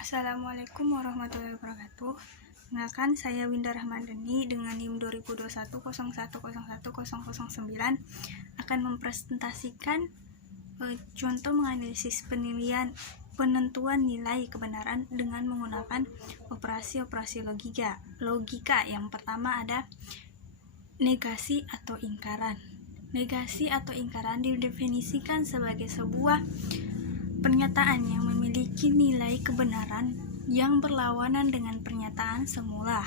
Assalamualaikum warahmatullahi wabarakatuh. Kenalkan, saya Winda Rahmadani dengan NIM 2021010109 akan mempresentasikan contoh menganalisis penentuan nilai kebenaran dengan menggunakan operasi-operasi logika. Yang pertama ada negasi atau ingkaran. Negasi atau ingkaran didefinisikan sebagai sebuah pernyataan yang memiliki nilai kebenaran yang berlawanan dengan pernyataan semula.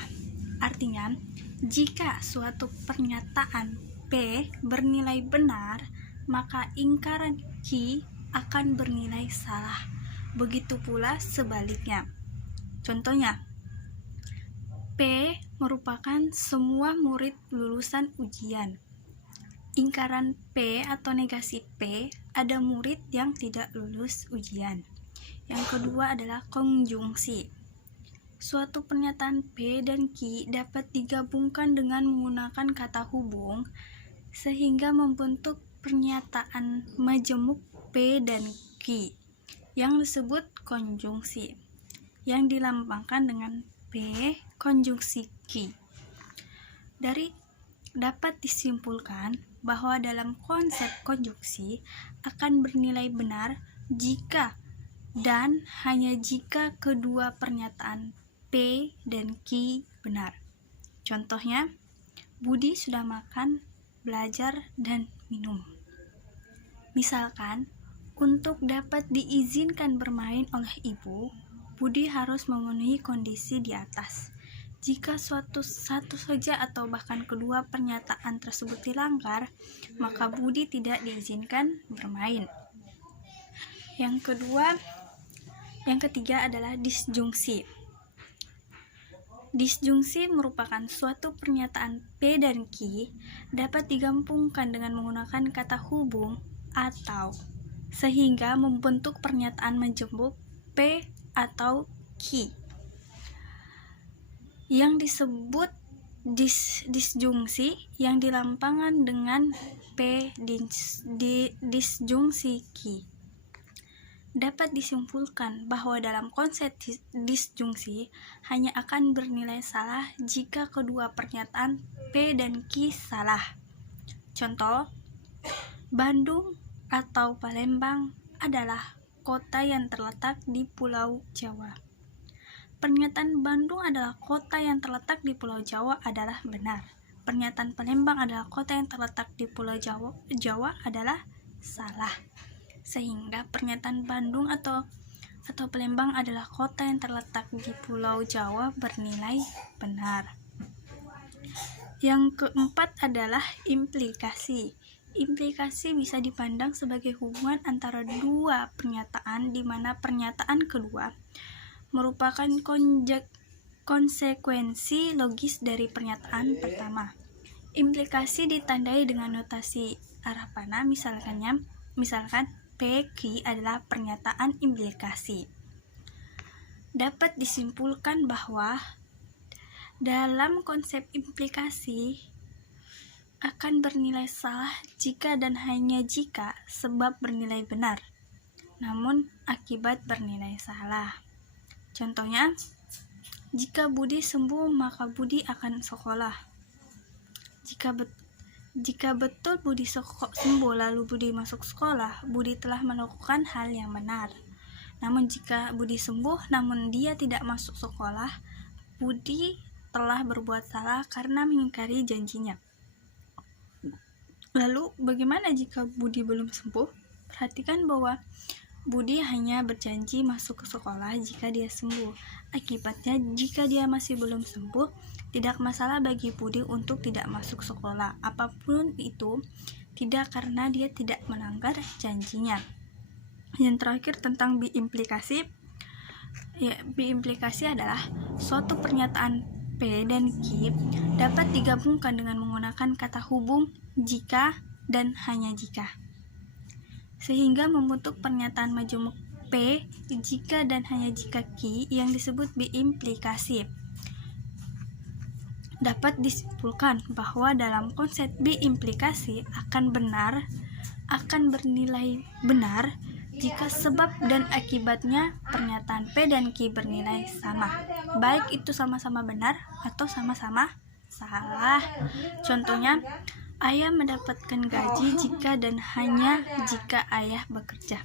Artinya, jika suatu pernyataan P bernilai benar, maka ingkaran Q akan bernilai salah. Begitu pula sebaliknya. Contohnya, P merupakan semua murid lulusan ujian. Ingkaran P atau negasi P, ada murid yang tidak lulus ujian. Yang kedua adalah konjungsi. Suatu pernyataan P dan Q dapat digabungkan dengan menggunakan kata hubung sehingga membentuk pernyataan majemuk P dan Q yang disebut konjungsi, yang dilambangkan dengan P konjungsi Q. Dapat disimpulkan bahwa dalam konsep konjungsi akan bernilai benar jika dan hanya jika kedua pernyataan P dan Q benar. Contohnya, Budi sudah makan, belajar, dan minum. Misalkan, untuk dapat diizinkan bermain oleh ibu, Budi harus memenuhi kondisi di atas. Jika satu saja atau bahkan kedua pernyataan tersebut dilanggar, maka Budi tidak diizinkan bermain. Yang ketiga adalah disjungsi. Disjungsi merupakan suatu pernyataan P dan Q dapat digabungkan dengan menggunakan kata hubung atau sehingga membentuk pernyataan majemuk P atau Q yang disebut disjungsi, yang dilambangkan dengan P disjungsi Q. Dapat disimpulkan bahwa dalam konsep disjungsi hanya akan bernilai salah jika kedua pernyataan P dan Q salah. Contoh, Bandung atau Palembang adalah kota yang terletak di Pulau Jawa. Pernyataan Bandung adalah kota yang terletak di Pulau Jawa adalah benar. Pernyataan Palembang adalah kota yang terletak di Pulau Jawa adalah salah. Sehingga pernyataan Bandung atau Palembang adalah kota yang terletak di Pulau Jawa bernilai benar. Yang keempat adalah implikasi. Implikasi bisa dipandang sebagai hubungan antara dua pernyataan di mana pernyataan kedua merupakan konsekuensi logis dari pernyataan pertama. Implikasi ditandai dengan notasi arah panah, misalkan PQ adalah pernyataan implikasi. Dapat disimpulkan bahwa dalam konsep implikasi akan bernilai salah jika dan hanya jika sebab bernilai benar, namun akibat bernilai salah. Contohnya, jika Budi sembuh maka Budi akan sekolah. Jika betul Budi sembuh lalu Budi masuk sekolah, Budi telah melakukan hal yang benar. Namun jika Budi sembuh namun dia tidak masuk sekolah, Budi telah berbuat salah karena mengingkari janjinya. Lalu bagaimana jika Budi belum sembuh? Perhatikan bahwa Budi hanya berjanji masuk ke sekolah jika dia sembuh. Akibatnya, jika dia masih belum sembuh, tidak masalah bagi Budi untuk tidak masuk sekolah. Apapun itu, tidak karena dia tidak melanggar janjinya. Yang terakhir tentang biimplikasi. Biimplikasi adalah suatu pernyataan P dan Q dapat digabungkan dengan menggunakan kata hubung jika dan hanya jika, sehingga membentuk pernyataan majemuk P jika dan hanya jika Q yang disebut biimplikasi. Dapat disimpulkan bahwa dalam konsep biimplikasi akan bernilai benar jika sebab dan akibatnya pernyataan P dan Q bernilai sama, baik itu sama-sama benar atau sama-sama salah. Contohnya, ayah mendapatkan gaji jika dan hanya jika ayah bekerja.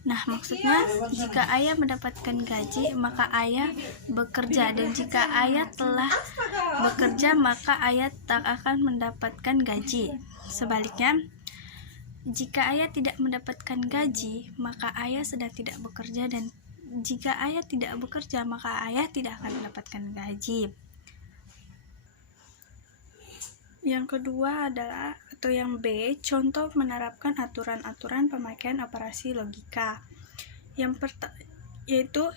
Nah, maksudnya jika ayah mendapatkan gaji maka ayah bekerja, dan jika ayah telah bekerja maka ayah tak akan mendapatkan gaji. Sebaliknya, jika ayah tidak mendapatkan gaji, maka ayah sedang tidak bekerja, dan jika ayah tidak bekerja, maka ayah tidak akan mendapatkan gaji. Yang kedua adalah, atau yang B, contoh menerapkan aturan-aturan pemakaian operasi logika. Yaitu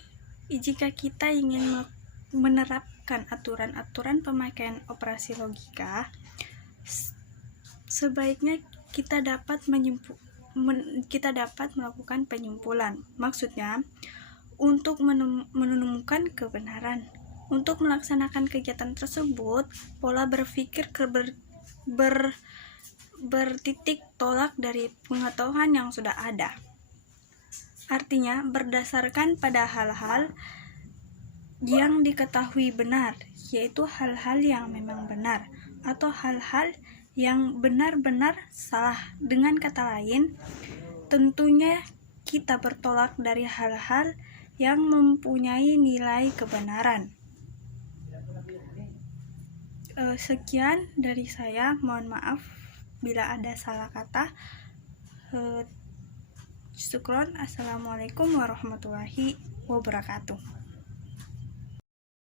jika kita ingin menerapkan aturan-aturan pemakaian operasi logika, sebaiknya kita dapat melakukan penyimpulan. Maksudnya, untuk menemukan kebenaran. Untuk melaksanakan kegiatan tersebut, pola berpikir bertitik tolak dari pengetahuan yang sudah ada. Artinya, berdasarkan pada hal-hal yang diketahui benar, yaitu hal-hal yang memang benar, atau hal-hal yang benar-benar salah. Dengan kata lain, tentunya kita bertolak dari hal-hal yang mempunyai nilai kebenaran. Sekian dari saya, mohon maaf bila ada salah kata. Syukron. Assalamualaikum warahmatullahi wabarakatuh.